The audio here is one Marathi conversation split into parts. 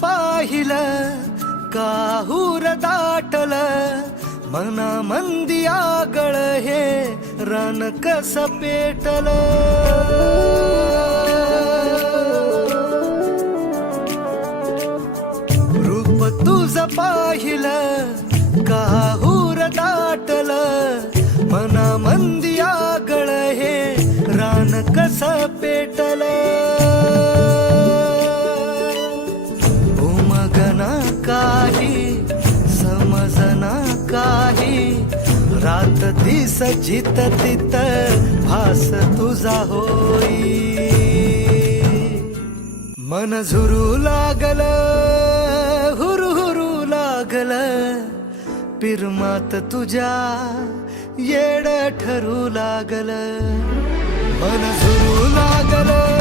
पाहिलं काहूर दाटल मना मंदी आगळ हे रान कस पेटल? रूप तुझ पाहिलं काहूर दाटल मना मंदी आगळ हे रान कस पेटल? दिस जित तित भास तुझा होई. मन झुरू लागल हुरू हुरू लागल. पिरमात तुझ्या येड ठरू लागल. मन झुरू लागल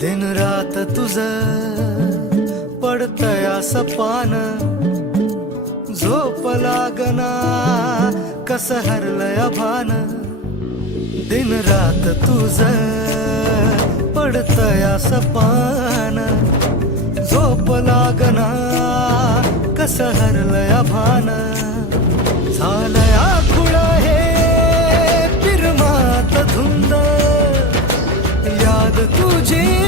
दिन रात तुझ पडतय सपान झोप लागना कस हरलय भान दिन रात तुझ पडतय सपान झोप लागना कस हरलय भान झालया खुळ हे पिरमात धुंद. याद तुझी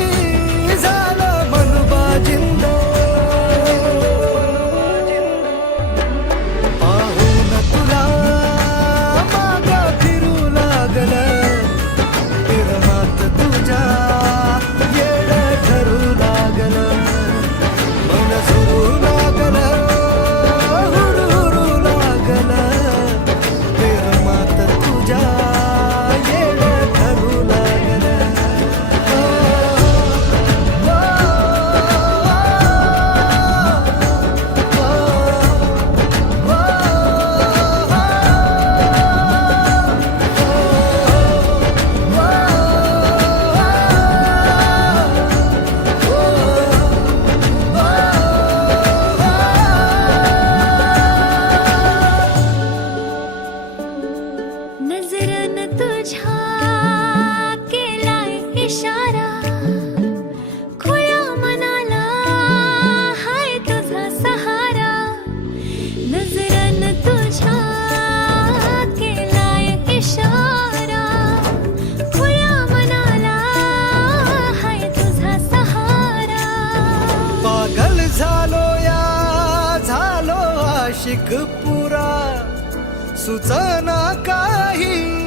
पुरा सुचना काही